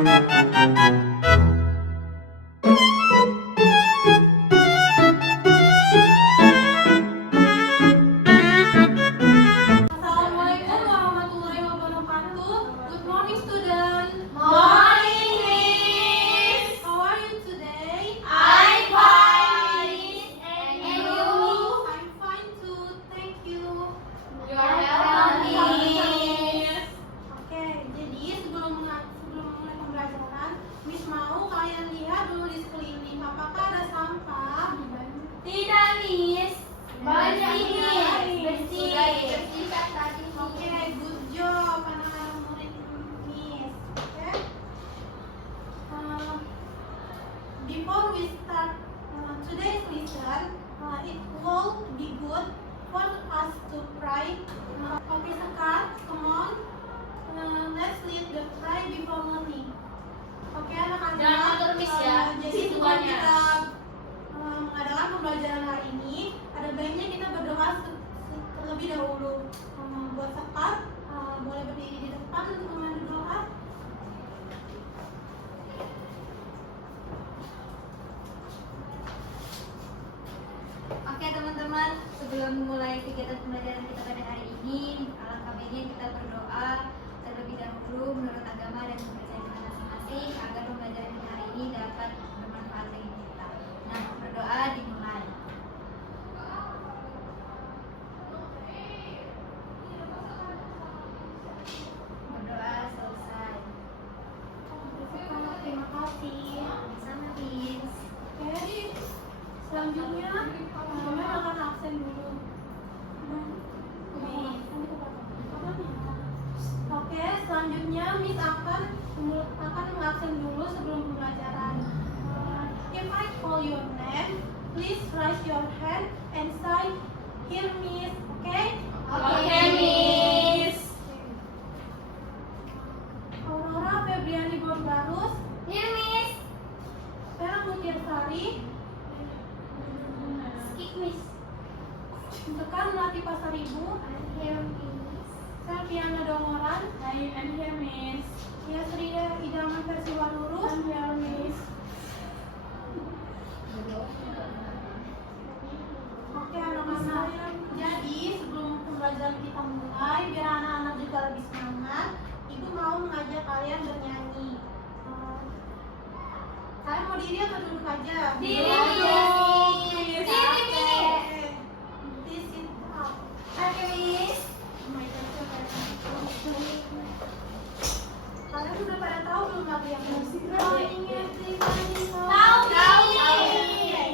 Assalamualaikum warahmatullahi wabarakatuh. Good morning, student. Morning, Miss. How are you today? I'm fine. And you? I'm fine too. Thank you. You're welcome, Miss. Oke, jadi sebelum mulai pembelajaran, Miss mau kalian lihat dulu di sekeliling. Apakah ada sampah? Tidak, Miss. Banyak, Miss. Bersih. Sudah dibersihkan tadi. Oke, good job anak-anak murid Miss. Oke. Before we start today's lesson, it will be good for us to pray. Okay, Sekar, come on. Let's lead the pray before learning. Oke, anak-anak. Jangan atur, Miss, ya. Jadi sebelum Hitungannya. kita mengadakan pembelajaran hari ini, ada baiknya kita berdoa terlebih dahulu. Buat Sekar, boleh berdiri di depan untuk memandu doa. Oke teman-teman, sebelum mulai kegiatan pembelajaran kita pada hari ini, alangkah baiknya kita berdoa terlebih dahulu menurut agama dan kepercayaan kita masing-masing agar pembelajaran kita hari ini dapat bermanfaat bagi kita. Nah, berdoa dimulai. Berdoa selesai. Terima kasih. Sama Miss. Oke, selanjutnya kami akan absen dulu. Oke, selanjutnya Miss akan mengabsen dulu sebelum pembelajaran. If I call your name, please raise your hand and say, "Here, Miss." Okay? Oke, Miss. Aurora Febriani Borbarus, Here, Miss. Vera Mutiarsari, Skik, Miss. Sekar Melati Pasaribu, Here, Miss. Selviana Dongoran, I am here, Miss. Yasrida Idaman versi Warurus, I'm here, Miss. Oke anak-anak, jadi sebelum pembelajaran kita mulai, biar anak-anak juga lebih semangat, Ibu mau mengajak kalian bernyanyi. Kalian mau diri atau duduk aja? Diri, Miss. Miss. Diri, Oke. This is up. Oke, Miss. Kalian udah pada tahu belum lagu yang musik? Tahu, Oke,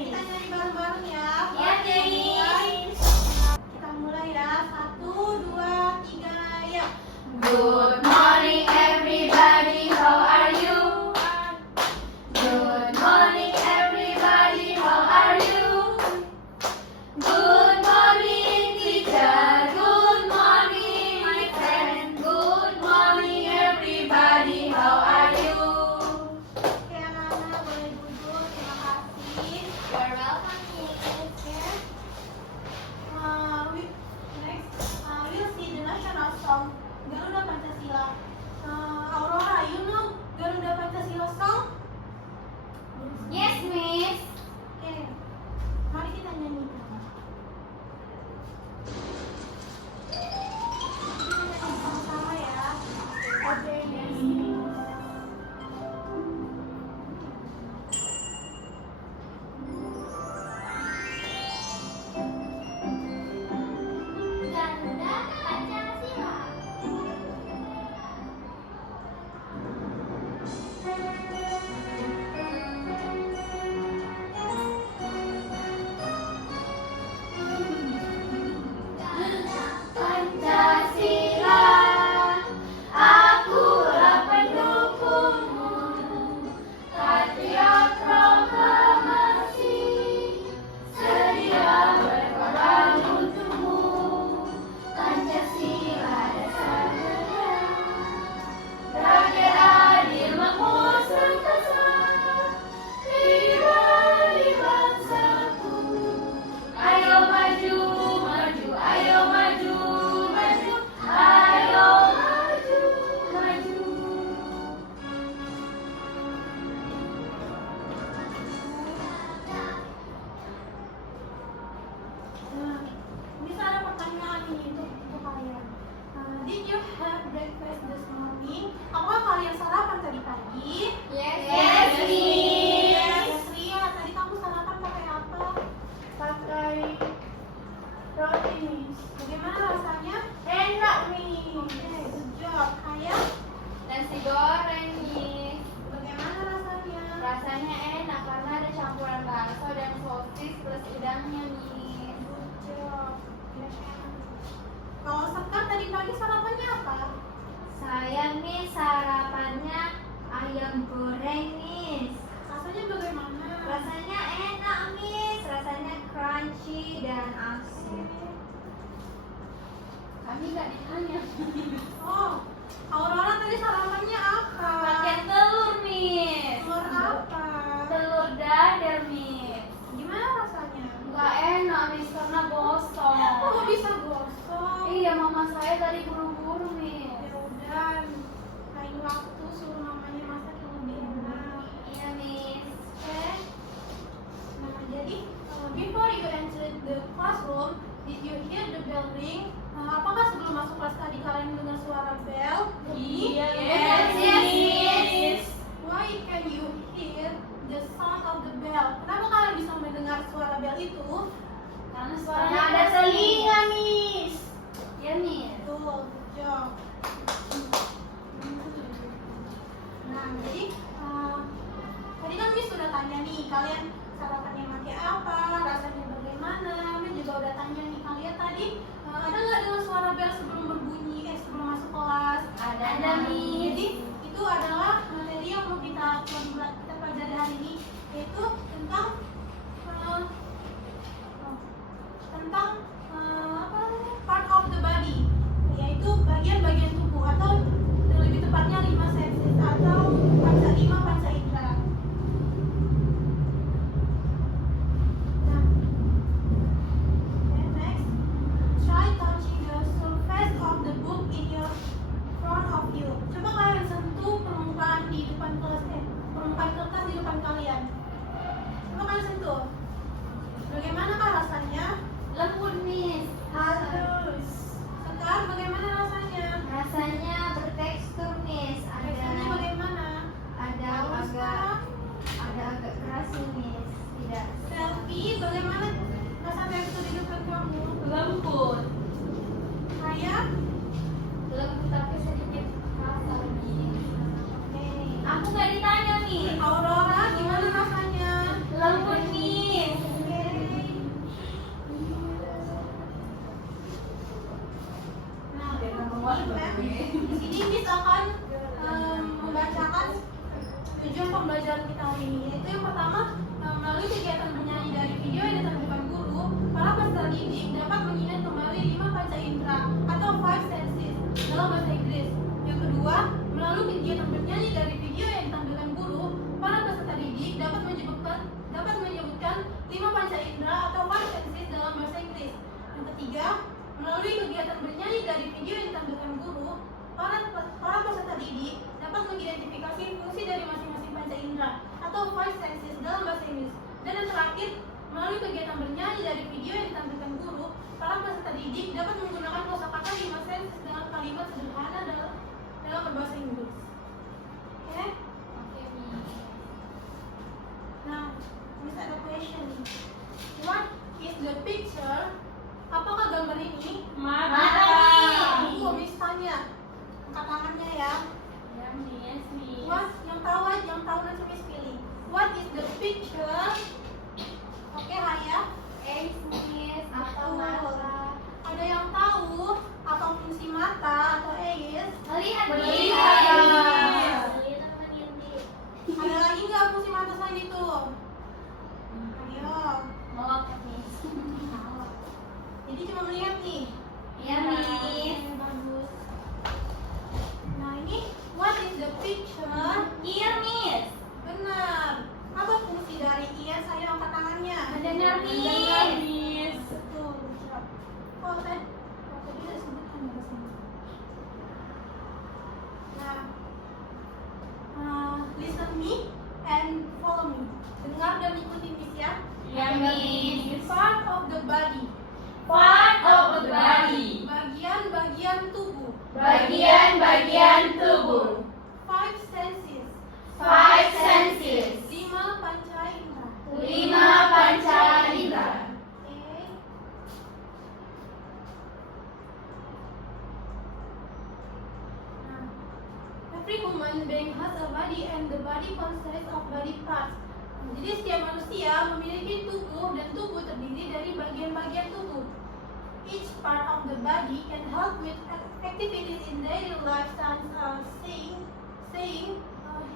kita nyanyi bareng-bareng ya. Iya, Mulai. Miss. Kita mulai ya. 1, 2, 3, ya. Good morning, everybody. How are you? Good morning, everybody. How are you? Good morning, teacher. Good morning, my friend. Good morning, everybody. How are you? breakfast this morning? Apakah kalian sarapan tadi pagi? Yes, Miss. Yes, Ria, tadi kamu sarapan pakai apa? Pakai roti, Miss. Bagaimana rasanya? Enak, Miss. Oke, good job. Kaya, Nasi goreng, Miss. bagaimana rasanya? Rasanya enak karena ada campuran bakso dan sosis plus udangnya, Miss. Good job. Yes, enak. Kalau Sekar tadi pagi sarapannya apa? Saya Miss sarapannya ayam goreng Miss. Rasanya bagaimana? Rasanya enak Miss, rasanya crunchy dan asin. Kami nggak ditanya. Oh, Aurora tadi sarapannya apa? Pakai telur, Miss. Telur apa? Telur dadar, Miss. Gimana rasanya? Nggak enak, Miss, karena gosong. Kok bisa gosong? Iya, mama saya tadi buru-buru, Miss. Ya udah, lain waktu suruh mamanya masak yang lebih enak. Iya Miss. Oke. Nah, jadi before you enter the classroom, did you hear the bell ring? Apakah sebelum masuk kelas tadi kalian mendengar suara bell? Iya, Yes, Miss. Why can you hear the sound of the bell? Kenapa kalian bisa mendengar suara bell itu? Karena Karena suaranya ada telinga Miss. Ya, Miss. Betul, good job. Nah, jadi tadi kan Miss sudah tanya nih, kalian sarapannya pakai apa, rasanya bagaimana. Miss juga udah tanya nih, kalian tadi ada nggak dengar suara bel sebelum berbunyi, sebelum masuk kelas? Ada, Miss. Jadi itu adalah materi yang mau kita pelajari hari ini, yaitu tentang apa namanya? Part of the body, yaitu bagian-bagian tubuh atau lebih tepatnya 5 senses atau panca 5 panca indera. Nah, and next, try touching the surface of the book in your front of you. Coba kalian sentuh permukaan di depan kelas, permukaan kertas di depan kalian. Coba kalian sentuh. Bagaimanakah rasanya? Lembut, Miss. Halus. Sekar, bagaimana rasanya? Rasanya bertekstur Miss. Teksturnya Ada bagaimana? Halus kah? agak keras sih Miss. Tidak. Selfie, bagaimana rasa tekstur di depan kamu? Lembut. Kayak? Lembut tapi sedikit kasar, Miss. Oke. Aku nggak ditanya, Miss. Aurora, gimana rasanya? Lembut, Miss. Oke. Nah, di sini Miss akan membacakan tujuan pembelajaran kita hari ini. Yaitu yang pertama, melalui kegiatan bernyanyi dari video yang ditampilkan guru, para peserta didik dapat mengingat kembali 5 panca indera atau 5 senses dalam bahasa Inggris. Yang kedua, melalui kegiatan bernyanyi dari video yang ditampilkan guru, para peserta didik dapat menyebutkan 5 panca indera atau 5 senses dalam bahasa Inggris. Yang ketiga, melalui kegiatan bernyanyi dari video yang ditampilkan guru, para peserta didik dapat mengidentifikasi fungsi dari masing-masing panca indera atau 5 senses dalam bahasa Inggris. Dan yang terakhir, melalui kegiatan bernyanyi dari video yang ditampilkan guru, para peserta didik dapat menggunakan kosakata 5 senses dengan kalimat sederhana dalam berbahasa Inggris. Oke? Oke, Miss. Nah, Miss ada question nih. What is the picture? Apakah gambar ini? Mata. Miss tanya. Angkat tangannya ya. Ya, Miss. What? Yang tahu nanti Miss pilih. What is the picture? Oke, Haya. Ace, Miss. Atau Betul. mata. Ada yang tahu apa fungsi mata atau eyes? Melihat Melihat. Ada lagi nggak fungsi mata selain itu? Ayo. Melot, Miss. Jadi cuma melihat nih. Iya Miss. Bagus. Nah ini, what is the picture? Ear Miss. Benar. Apa fungsi dari ears? Ayo angkat tangannya. Mendengar, Miss. Mendengar, Miss. Betul. Siap. Oh, tadi udah sebutkan ya sini. Nah, listen me and follow me. Dengar dan ikuti Miss ya. Ya, Miss. Part of the body. Part of Every human being has a body and the body consists of body parts. Jadi setiap manusia memiliki tubuh dan tubuh terdiri dari bagian-bagian tubuh. Each part of the body can help with activities in daily life such as saying,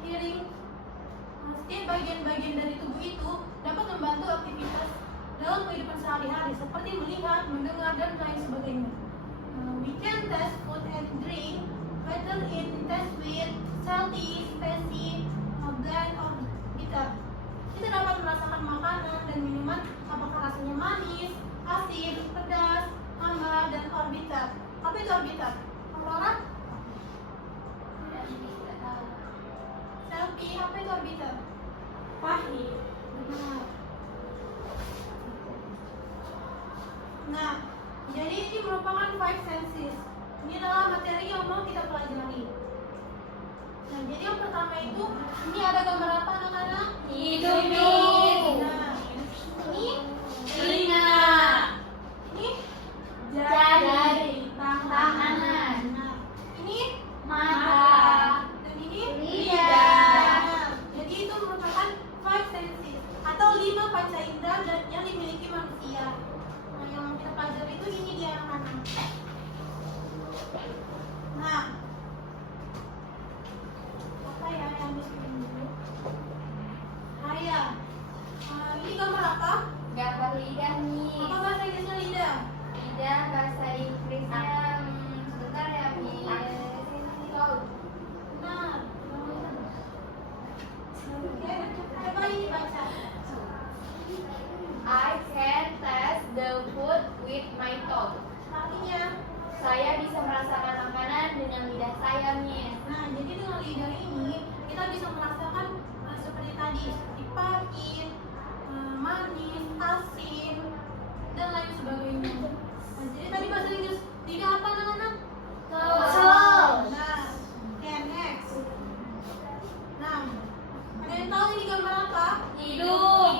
hearing. Setiap bagian-bagian dari tubuh itu dapat membantu aktivitas dalam kehidupan sehari-hari seperti melihat, mendengar, dan lain sebagainya. We can taste food and drink, whether it tastes sweet, salty, spicy, bland, or bitter. Kita dapat merasakan makanan dan minuman apakah rasanya manis, asin, pedas, hambar, dan or bitter. Apa itu or bitter? Aurora? Selfie, apa itu or bitter? Pahit. Benar. Nah, jadi ini merupakan five senses. Ini adalah materi yang mau kita pelajari. Nah, jadi yang pertama itu, ini ada gambar apa anak-anak? Hidung. Nah, ini Telinga. ini Jari. Tangan. Nah, ini Mata. dan ini Lidah. Nah, jadi itu merupakan five senses atau 5 panca indera yang dimiliki manusia. Nah, yang kita pelajari itu ini dia anak-anak. Nah, apa ya yang disuruh dulu? Ini gambar apa? Gambar lidah nih. Apa bahasa Inggrisnya lidah? Lidah bahasa Inggrisnya sebentar ya Miss. Benar. Oke, coba ini baca. I can taste the food with my tongue. Artinya, Saya bisa merasakan makanan dengan lidah saya, Miss. nah jadi dengan lidah ini kita bisa merasakan seperti tadi, seperti pahit, manis, asin, dan lain sebagainya. Nah, jadi tadi bahasa Inggris lidah apa anak-anak? Tongue. Nah, oke, next. Nah, ada yang tahu ini gambar apa? Hidung.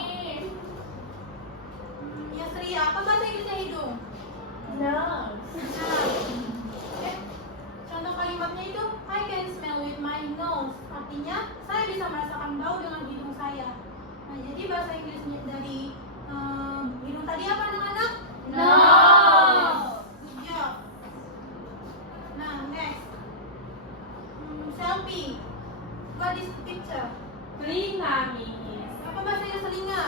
Ya Sri, apa bahasa Inggrisnya hidung? Nose. Nah, oke. Contoh kalimatnya itu I can smell with my nose. Artinya saya bisa merasakan bau dengan hidung saya. Nah, jadi bahasa Inggrisnya dari hidung tadi apa anak-anak? Nose. Good job. Nah, next. Selfie. What is the picture? Telinga, Miss. Apa bahasa Inggris telinga?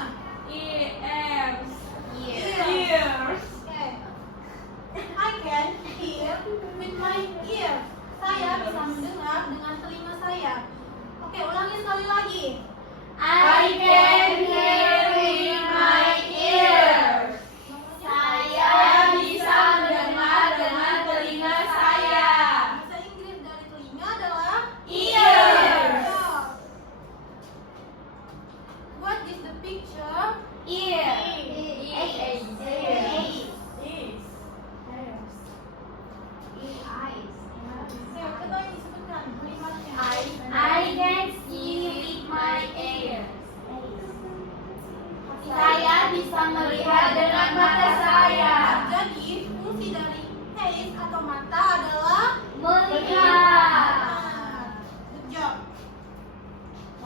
Ears. Ears. Ears. Okay. I can hear with my ears. Saya bisa mendengar dengan telinga saya. Oke, ulangi sekali lagi. I can hear with my ears. Saya bisa mendengar dengan telinga saya. Bahasa Inggris dari telinga adalah Ears. What is the picture? Ear. Oke, coba disebutkan kalimatnya. I can see with my ears. Saya bisa melihat dengan mata saya. Jadi, fungsi dari eyes atau mata adalah Melihat. Good job.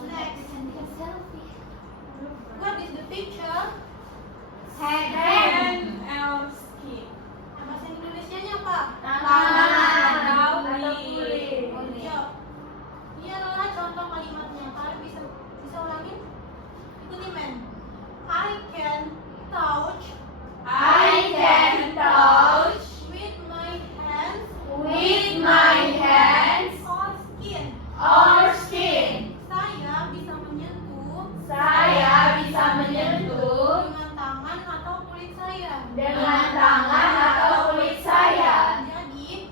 Next. What is the picture? Hand. And skin. Nah, bahasa Indonesianya apa? Tangan. Atau kulit. Good job. Ini adalah contoh kalimatnya. Kalian bisa ulangin? Ikuti men. I can touch I can touch with my hands with my hands or skin. or skin. Saya bisa menyentuh Saya bisa menyentuh dengan tangan atau kulit saya. dengan tangan atau kulit saya. Jadi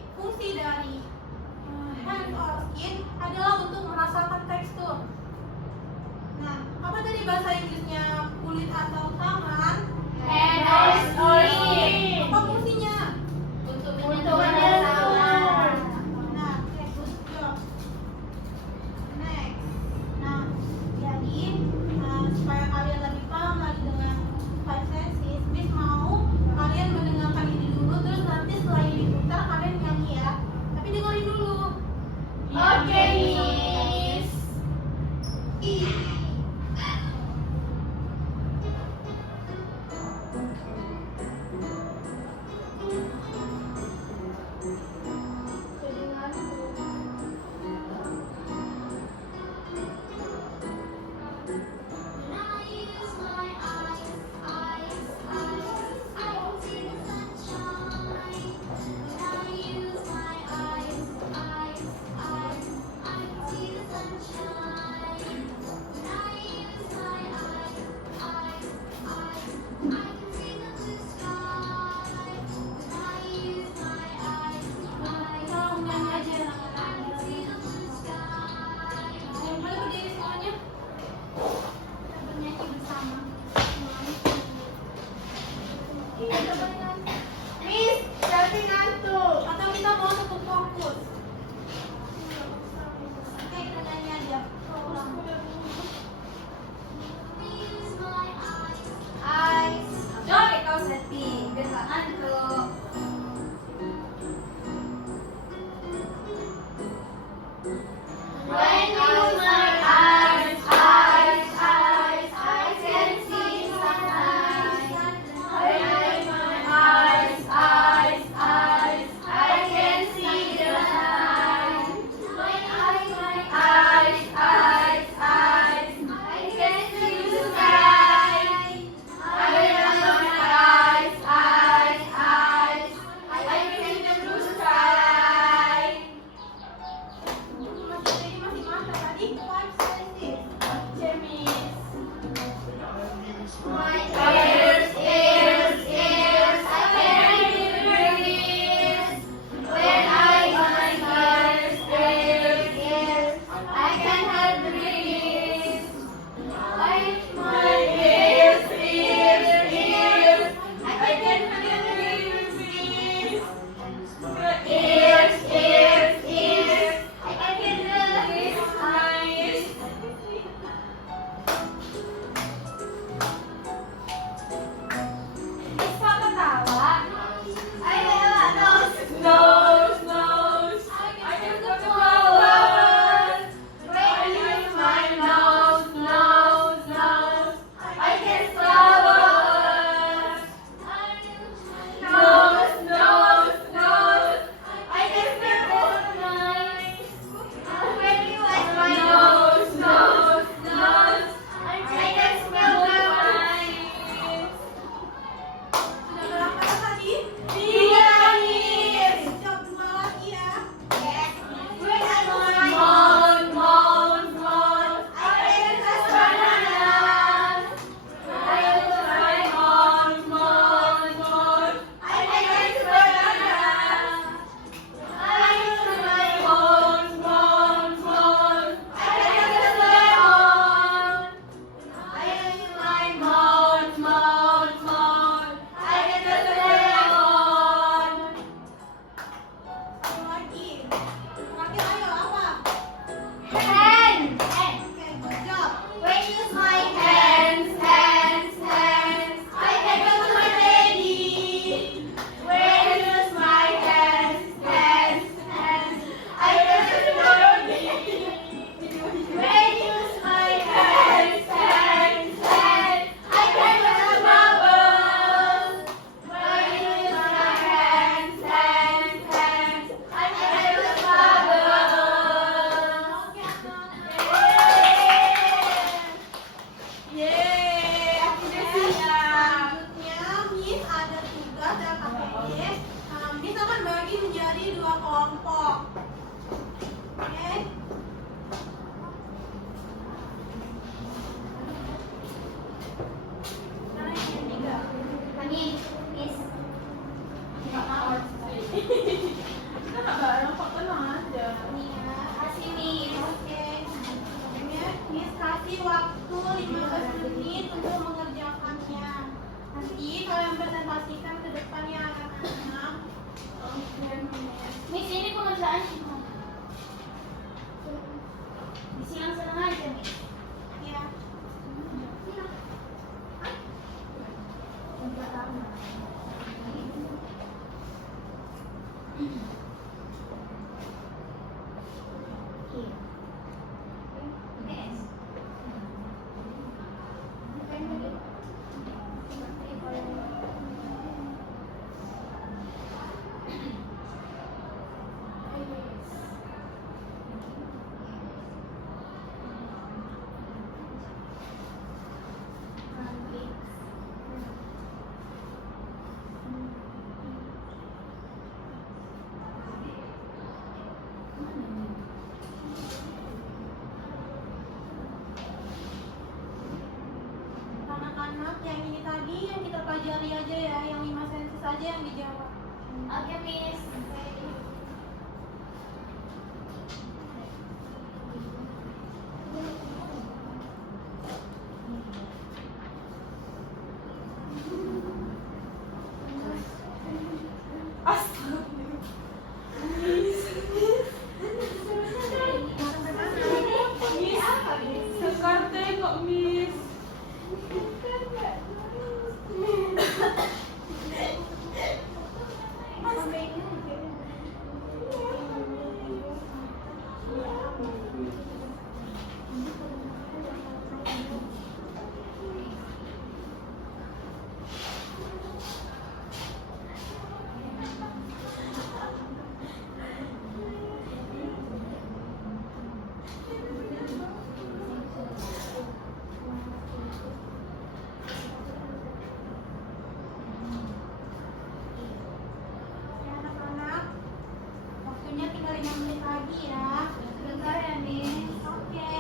Terakhir ayo apa? Hand. Oke, good job. When you use my hands, hands, hands, I can go to my daddy. When you use my hands, hands, hands, I can go to my daddy. When you use my hands, hands, hands, I can go to bubbles. When you use my hands, hands, hands, I can go to bubbles. Oke, anak. Yeay, akhirnya siap. Selanjutnya, Miss ada tugas dari KPD. Miss akan bagi menjadi 2 kelompok. Oke. Sekarang yang ketiga. Kami, Miss. Kita nggak bareng kok, tenang aja. Nih ya, kasih Miss. Oke. Miss kasih waktu 15 menit untuk mengerjakannya. Nanti kalian presentasikan ke depan ya anak-anak. Miss, ini pengerjaan gimana? Silang-silang aja, Miss. Ya. Enggak lama. Miss. Anak-anak yang ini tadi yang kita pelajari aja ya, yang 5 sensi saja yang dijawab. Oke, Miss. Sekar tengok, Miss. Ya anak-anak, waktunya tinggal 5 menit lagi ya. Sebentar ya, Miss. Oke.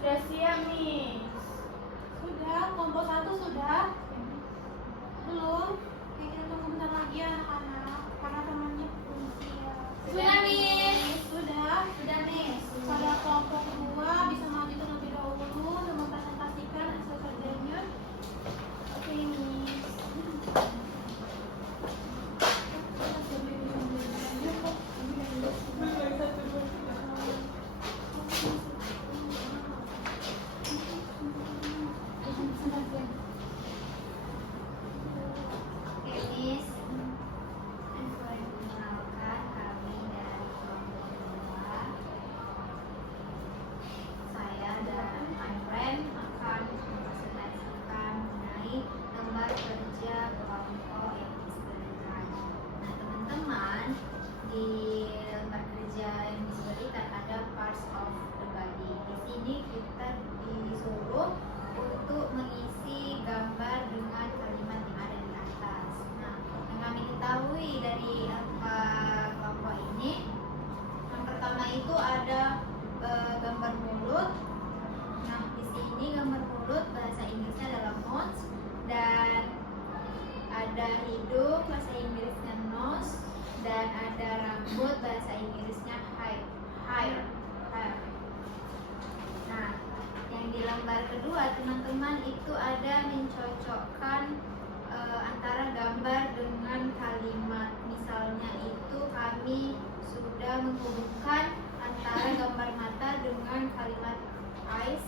Sudah siap, Miss. Sudah, kelompok 1 sudah? Belum? Oke, kita tunggu bentar lagi ya anak-anak, karena temannya belum siap. Sudah, Miss. Sudah? Sudah, Miss. Pada kelompok 2 bisa maju terlebih dahulu untuk mempresentasikan hasil kerjanya. Oke, Miss. Oke, Miss. Boleh mengenalkan kami dari kelompok 2. dari kelompok ini. Yang pertama itu ada gambar mulut. Nah, di sini gambar mulut bahasa Inggrisnya adalah mouth, dan ada hidung bahasa Inggrisnya nose, dan ada rambut bahasa Inggrisnya hair. Nah, yang di lembar kedua teman-teman itu ada mencocokkan antara gambar dengan kalimat. Misalnya itu kami sudah menghubungkan antara gambar mata dengan kalimat eyes,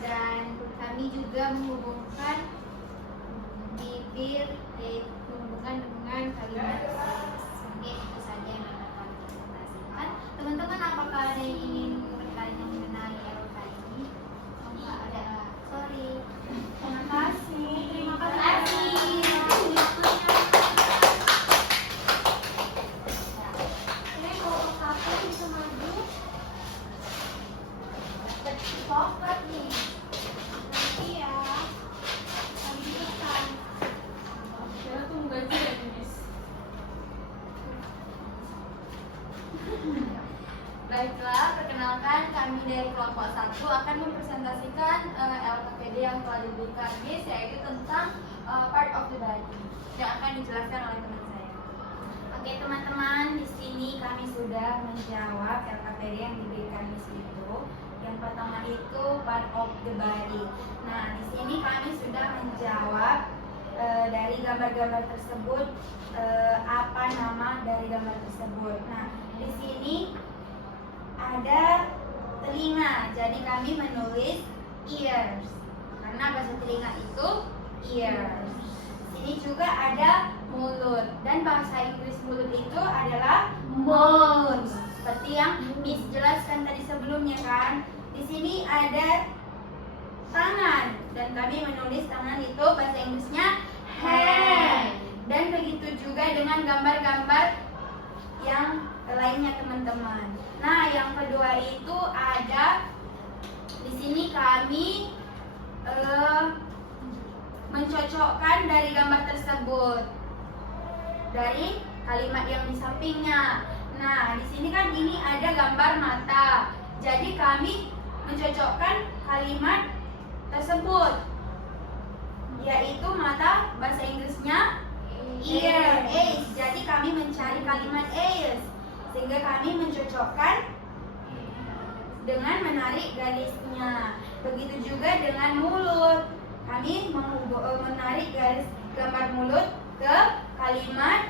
dan kami juga menghubungkan bibir, menghubungkan dengan kalimat oke, itu saja yang akan kami presentasikan. Teman-teman, apakah ada yang ingin bertanya mengenai LK ini? Oh, enggak ada. Sorry. Terima kasih. Terima Terima kasih. Oke, kalau satu bisa maju. Coklat nih. Nanti ya. Lagi pesan. Kita tunggu aja ya, Miss. Baiklah, perkenalkan kami dari kelompok 1 akan mempresentasikan LKPD yang telah diberikan Miss, yaitu tentang part of the body yang akan dijelaskan oleh teman saya. Oke teman-teman, di sini kami sudah menjawab LKPD yang diberikan Miss itu. Yang pertama itu part of the body. Nah, di sini kami sudah menjawab dari gambar-gambar tersebut, apa nama dari gambar tersebut. Nah, di sini ada telinga, jadi kami menulis ears karena bahasa telinga itu ears. Ini juga ada mulut, dan bahasa Inggris mulut itu adalah mouth. Seperti yang Miss jelaskan tadi sebelumnya kan. Di sini ada tangan, dan kami menulis tangan itu bahasa Inggrisnya hand. Dan begitu juga dengan gambar-gambar yang lainnya teman-teman. Nah, yang kedua itu ada di sini kami mencocokkan dari gambar tersebut dari kalimat yang di sampingnya. Nah, di sini kan ini ada gambar mata. Jadi kami mencocokkan kalimat tersebut, yaitu mata bahasa Inggrisnya ear, eyes. Jadi kami mencari kalimat eyes, sehingga kami mencocokkan dengan menarik garisnya. Begitu juga dengan mulut, kami menarik garis gambar mulut ke kalimat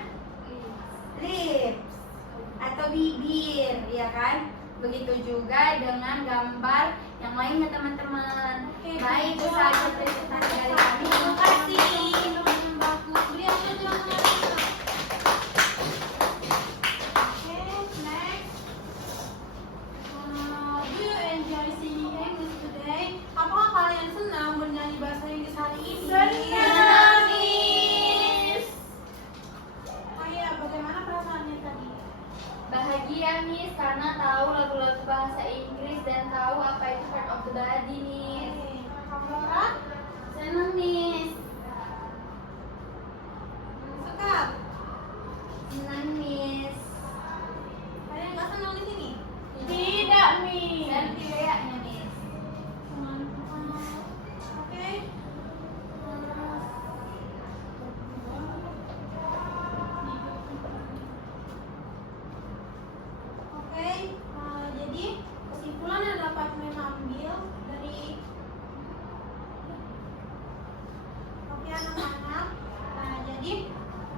lips atau bibir, ya kan? Begitu juga dengan gambar yang lainnya teman-teman. Baik, itu saja presentasi dari kami. Terima kasih. Beri aplaus dulu teman-teman. Oke, next. Do you enjoy singing English today? Apakah kalian senang bernyanyi bahasa Inggris hari ini? Senang, Miss. Ayah, bagaimana perasaannya tadi? Bahagia, Miss, karena tahu lagu-lagu bahasa Inggris dan tahu apa itu part of the body, Miss. Aurora? Senang, Miss. Sekar? Senang, Miss. Kalian nggak senang di sini? Tidak, Miss. Dan tidaknya, Miss. Oke. Oke, jadi kesimpulan yang dapat kalian ambil dari oke anak-anak. Nah, jadi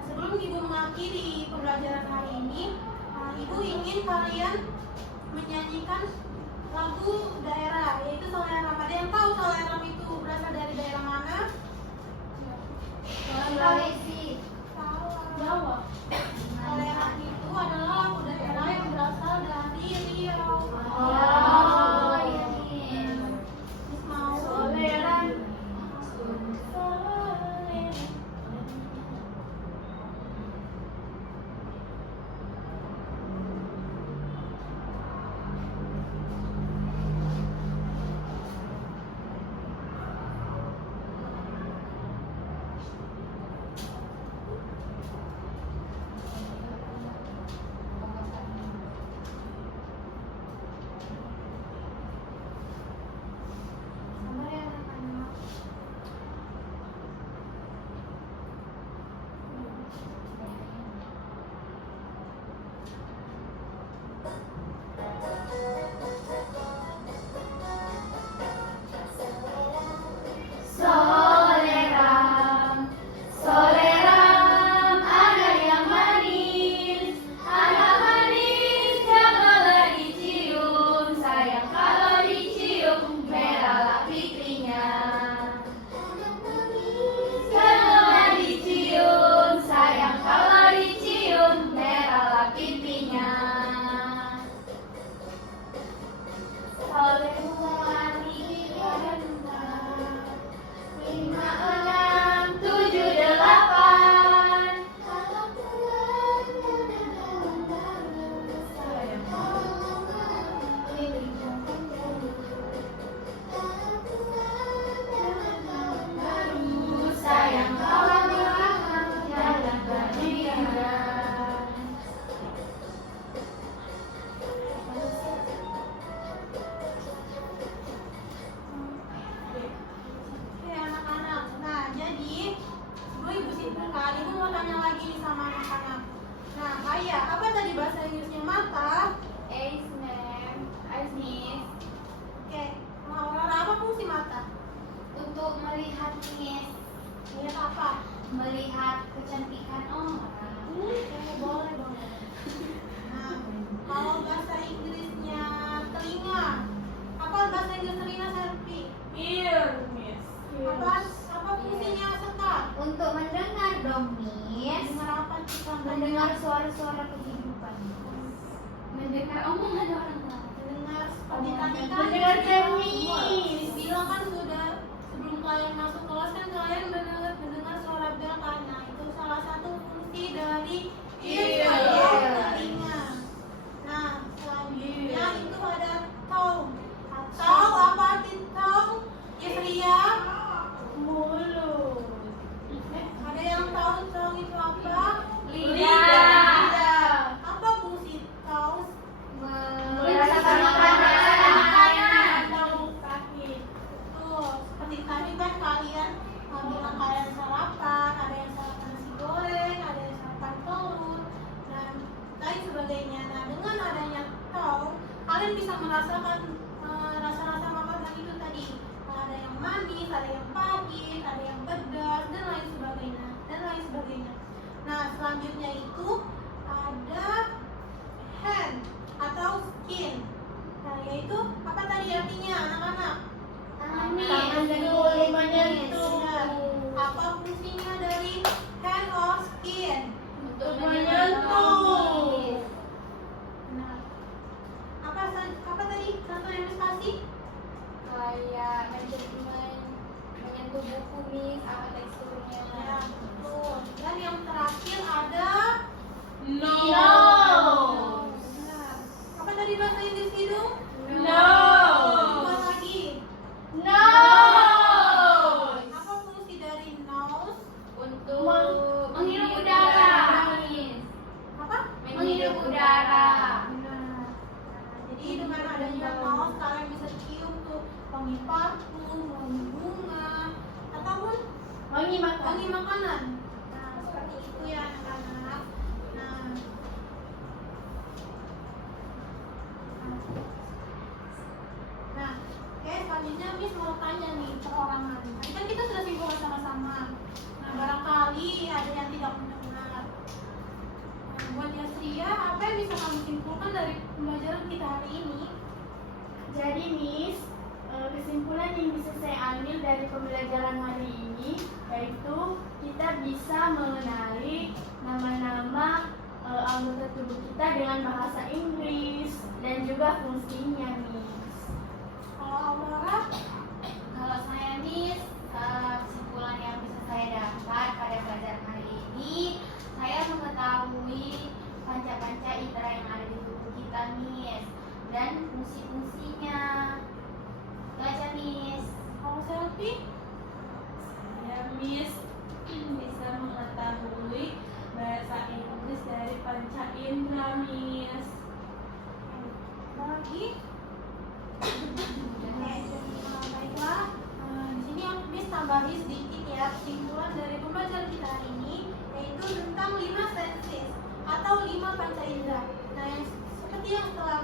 sebelum ibu mengakhiri pembelajaran hari ini, ibu ingin kalian menyanyikan lagu daerah, yaitu Soleram. Ada yang tahu Soleram itu berasal dari daerah mana? Sulawesi. Jawa. Soleram itu adalah lagu daerah yang berasal dari Riau. Oh, iya, Miss. Miss mau Soleram. tanya lagi nih sama anak-anak. Nah, Ayah, apa tadi bahasa Inggrisnya mata? Eyes, ma'am. Eyes, miss. Oke, Aurora, apa fungsi mata? Untuk melihat Miss, Lihat apa? melihat kecantikan orang. Oke, boleh. Nah, kalau bahasa Inggrisnya telinga, apa bahasa Inggris telinga, Selvi? Ear, miss. Apa fungsinya sekar? Untuk mendengar dong Miss, Dengar apa kita? mendengar suara-suara kehidupan. Mendengar omongan orang lain. Mendengar seperti tadi kan? Mendengarkan Miss bilang kan sudah sebelum kalian masuk kelas kan kalian mendengar suara bel kan? Nah, itu salah satu fungsi dari Iya. telinga. Nah, selanjutnya itu ada tongue. Atau apa arti tongue? Yesria? Mulut. Ada yang tahu tongue itu apa? Lidah. Apa fungsi tongue? Merasakan makanan. Atau kaki. Tuh, seperti tadi kan kalian bilang kalian sarapan, ada yang sarapan nasi goreng, ada yang sarapan telur, dan lain sebagainya. Nah, dengan adanya tongue, kalian bisa merasakan rasa-rasa makanan itu tadi. Ada yang manis, ada yang pahit, ada yang pedas, dan lain sebagainya. Nah, selanjutnya itu ada hand atau skin. Nah, yaitu apa tadi artinya anak-anak? Tangan Menyentuh, menyentuh. Benar. Apa fungsinya dari hand or skin? Untuk menyentuh. Nah, apa tadi satu yang Miss kasih? Kayak menyentuh buku, miss. Apa teksturnya? Ya, betul. Dan yang terakhir ada Nose. Benar. Apa tadi bahasa Inggris hidung? Nose. Dua lagi. Nose. Apa fungsi dari nose? Untuk Menghirup udara. miss. Apa? Menghirup udara. Benar. Jadi dengan adanya nose kalian bisa cium tuh wangi parfum, wangi bunga, ataupun Wangi makan. wangi makanan. Nah, seperti itu ya anak-anak. Nah, oke, selanjutnya Miss mau tanya nih perorangan. Tadi kan kita sudah simpulkan sama-sama. Nah, barangkali ada yang tidak mendengar. Nah, buat Yasria, apa yang bisa kamu simpulkan dari pembelajaran kita hari ini? Jadi Miss, kesimpulan yang bisa saya ambil dari pembelajaran hari ini yaitu kita bisa mengenali nama-nama anggota tubuh kita dengan bahasa Inggris dan juga fungsinya Miss. Kalau Aurora, Kalau saya, miss, kesimpulan yang bisa saya dapat pada pelajaran hari ini, saya mengetahui panca-panca indera yang ada di tubuh kita, miss, dan fungsi-fungsinya. Itu aja, miss. kalau Selfie, Saya miss bisa mengetahui bahasa Inggris dari panca indera miss. lagi. Baiklah. Di sini Miss tambahin sedikit ya kesimpulan dari pembelajaran kita hari ini, yaitu tentang 5 senses atau 5 panca indera. Nah, yang seperti yang telah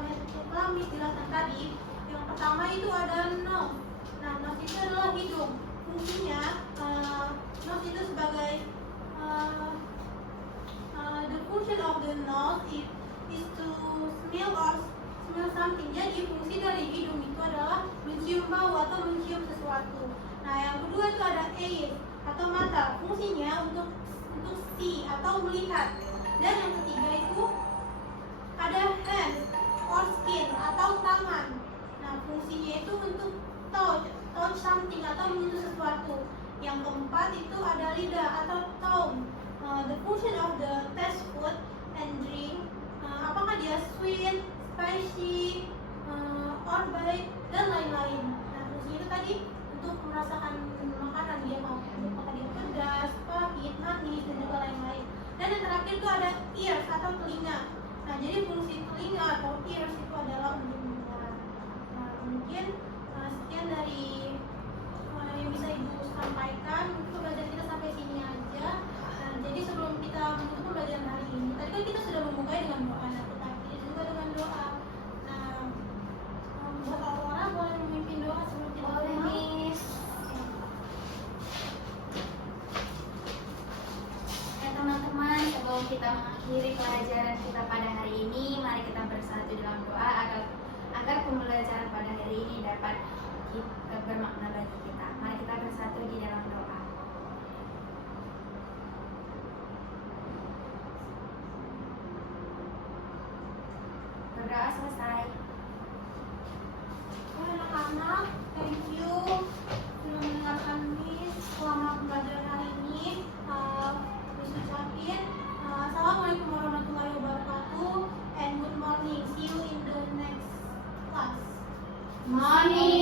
Miss jelaskan tadi, yang pertama itu ada nose. Nah, nose itu adalah hidung. Fungsinya nose itu sebagai the function of the nose is to smell something. Jadi fungsi dari hidung itu adalah mencium bau atau mencium sesuatu. Nah, yang kedua itu ada eyes atau mata. Fungsinya untuk see atau melihat. Dan yang ketiga itu ada hand or skin atau tangan. Nah, fungsinya itu untuk touch something atau menyentuh sesuatu. Yang keempat itu ada lidah atau tongue. The function of the taste food and drink. Apakah dia sweet, spicy, or bite, dan lain-lain. Nah, fungsinya itu tadi untuk merasakan makanan, dia mau apakah dia pedas, pahit, manis, dan juga lain-lain. Dan yang terakhir itu ada ears atau telinga. Nah, jadi fungsi telinga atau ears itu adalah mendengar. Nah, mungkin sekian dari yang bisa Ibu sampaikan. Untuk pembelajaran kita sampai sini aja. Nah, jadi sebelum kita mengakhiri pelajaran kita pada hari ini, mari kita bersatu dalam doa agar pembelajaran pada hari ini dapat bermakna bagi kita. Mari kita bersatu di dalam doa. Berdoa selesai. Anak-anak, thank you sudah mendengarkan Miss selama pembelajaran hari ini. Miss ucapin Assalamualaikum warahmatullahi wabarakatuh and good morning. See you in the next class. Morning.